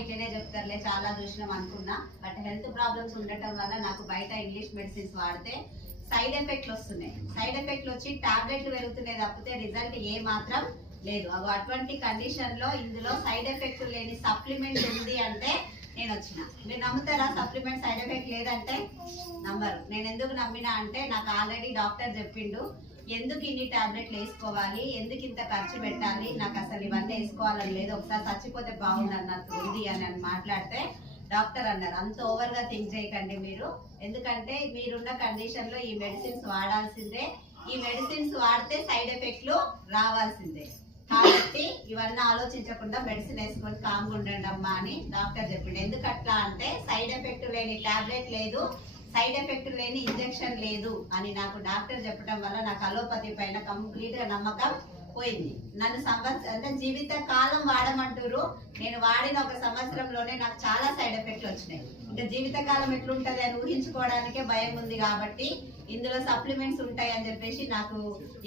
ఇట్లనే చెప్తారులే చాలా చూసినాం అనుకున్నా. బట్ హెల్త్ ప్రాబ్లమ్స్ ఉండటం వల్ల నాకు బయట ఇంగ్లీష్ మెడిసిన్స్ వాడితే సైడ్ ఎఫెక్ట్లు వస్తున్నాయి. సైడ్ ఎఫెక్ట్లు వచ్చి టాబ్లెట్లు పెరుగుతున్నాయి తప్పితే రిజల్ట్ ఏ మాత్రం లేదు. అటువంటి కండిషన్ లో ఇందులో సైడ్ ఎఫెక్ట్ లేని సప్లిమెంట్ ఉంది అంటే నేను వచ్చిన. మీరు నమ్ముతారా? సప్లిమెంట్ సైడ్ ఎఫెక్ట్ లేదంటే నమ్మరు. నేను ఎందుకు నమ్మినా అంటే నాకు ఆల్రెడీ డాక్టర్ చెప్పిండు ఎందుకు ఇన్ని టాబ్లెట్లు వేసుకోవాలి, ఎందుకు ఇంత ఖర్చు పెట్టాలి, నాకు అసలు ఇవన్నీ వేసుకోవాలని లేదు, ఒకసారి చచ్చిపోతే బాగుంది అన్నట్టు ఉంది అని మాట్లాడితే డాక్టర్ అన్నారు అంత ఓవర్ గా థింక్ చేయకండి మీరు, ఎందుకంటే మీరున్న కండిషన్ లో ఈ మెడిసిన్స్ వాడాల్సిందే, ఈ మెడిసిన్స్ వాడితే సైడ్ ఎఫెక్ట్లు రావాల్సిందే, కాబట్టి ఇవన్నీ ఆలోచించకుండా మెడిసిన్ వేసుకొని కామ్గా ఉండండి అమ్మా అని డాక్టర్ చెప్పిండు. ఎందుకట్లా అంటే సైడ్ ఎఫెక్ట్ లేని టాబ్లెట్ లేదు, సైడ్ ఎఫెక్ట్ లేని ఇంజెక్షన్ లేదు అని నాకు డాక్టర్ చెప్పడం వల్ల నాకు అలోపతి పైన కంప్లీట్ గా నమ్మకం పోయింది. నన్ను అంటే జీవిత కాలం వాడమంటారు, నేను వాడిన ఒక సంవత్సరంలోనే నాకు చాలా సైడ్ ఎఫెక్ట్లు వచ్చినాయి. ఇంకా జీవితకాలం ఎట్లుంటది అని ఊహించుకోవడానికే భయం ఉంది. కాబట్టి ఇందులో సప్లిమెంట్స్ ఉంటాయి అని చెప్పేసి నాకు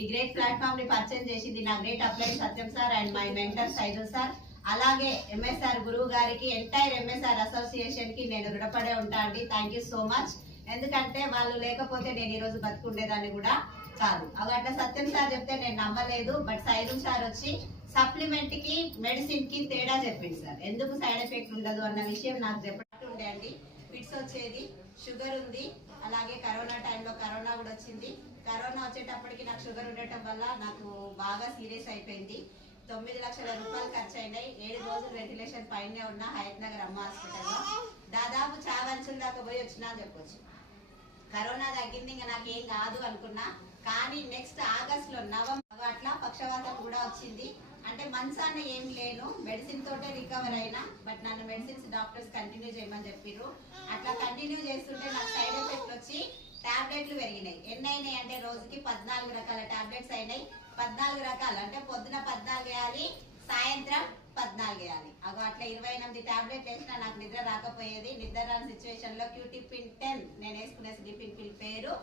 ఈ గ్రేట్ ప్లాట్ఫామ్ ని పరిచయం చేసింది నా గ్రేట్ అప్లై Satyam sir and my mentor సైజల్ సార్, అలాగే ఎంఎస్ఆర్ గురువు గారికి, ఎంటైర్ ఎంఎస్ఆర్ అసోసియేషన్ కి నేను రుణపడే ఉంటా అండి. Thank you so much. ఎందుకంటే వాళ్ళు లేకపోతే నేను ఈ రోజు బతుకుండేదాన్ని కూడా కాదు. అట్లా సత్యం సార్ చెప్తే నేను నమ్మలేదు. బట్ సైజల్ సార్ వచ్చి సప్లిమెంట్ కి మెడిసిన్ కి తేడా చెప్పింది సార్, ఎందుకు సైడ్ ఎఫెక్ట్ ఉండదు అన్న విషయం నాకు చెప్పినట్టు ఉండే అండి. ఫిట్స్ వచ్చేది, షుగర్ ఉంది, అలాగే కరోనా టైంలో కరోనా కూడా వచ్చింది. కరోనా వచ్చేటప్పటికి నాకు షుగర్ ఉండటం వల్ల నాకు బాగా సీరియస్ అయిపోయింది. 9 లక్షల రూపాయలు ఖర్చు అయినాయి. 7 రోజులు వెంటిలేషన్ పైనే ఉన్న హయత్ నగర్ అమ్మ హాస్పిటల్లో. దాదాపు చావంచుల దాకా పోయి వచ్చినా అని చెప్పొచ్చు. కరోనా తగ్గింది, ఇంకా నాకేం కాదు అనుకున్నా. కానీ నెక్స్ట్ ఆగస్ట్ లో నవంబర్ అట్లా పక్షవాతం కూడా వచ్చింది. అంటే మంచాన ఏం లేను, మెడిసిన్ తోటే రికవర్ అయినా. బట్ నన్ను మెడిసిన్స్ డాక్టర్స్ కంటిన్యూ చేయమని చెప్పారు. అట్లా కంటిన్యూ చేస్తుంటే నాకు సైడ్ ఎఫెక్ట్ వచ్చి టాబ్లెట్లు పెరిగినాయి. ఎన్ని అయినాయి అంటే రోజుకి 14 రకాల టాబ్లెట్స్ అయినాయి. 14 రకాలు అంటే పొద్దున 14 వేయాలి, సాయంత్రం 14 వేయాలి. అట్లా 28 టాబ్లెట్లు వేసినా నాకు నిద్ర రాకపోయేది. నిద్ర రాని సిచ్యువేషన్ లో క్యూటిపిన్ 10 నేను వేసుకునే స్లీపింగ్ పిల్ పేరు.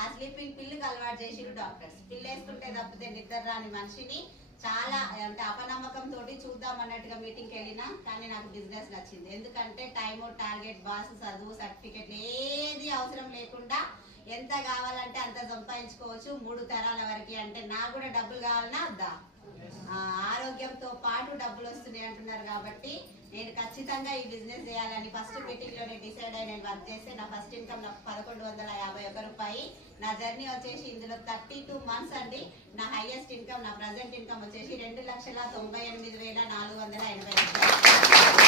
ఆ స్లీపింగ్ పిల్లుకి అలవాటు చేసిరు డాక్టర్స్. పిల్లు వేసుకుంటే తప్పితే నిద్ర రాని మనిషిని చాలా అంటే అపనమ్మకం తోటి చూద్దాం అన్నట్టుగా మీటింగ్కి వెళ్ళినా. కానీ నాకు బిజినెస్ నచ్చింది. ఎందుకంటే టైము, టార్గెట్, బాస్, చదువు, సర్టిఫికెట్ ఏది అవసరం లేకుండా ఎంత కావాలంటే అంత సంపాదించుకోవచ్చు 3 తరాల వరకు. అంటే నాకు కూడా డబ్బులు కావాలన్నా వద్దా, ఆరోగ్యంతో పాటు డబ్బులు వస్తున్నాయి అంటున్నారు. కాబట్టి నేను ఖచ్చితంగా ఈ బిజినెస్ చేయాలని ఫస్ట్ మీటింగ్ లోనే డిసైడ్ అయ్యి నేను వర్క్ చేస్తే నా ఫస్ట్ ఇన్కమ్ నాకు 1151 రూపాయి. నా జర్నీ వచ్చేసి ఇందులో 32 మంత్స్ అండి. నా హైయెస్ట్ ఇన్కమ్, నా ప్రజెంట్ ఇన్కమ్ వచ్చేసి 2,98,480 రూపాయలు.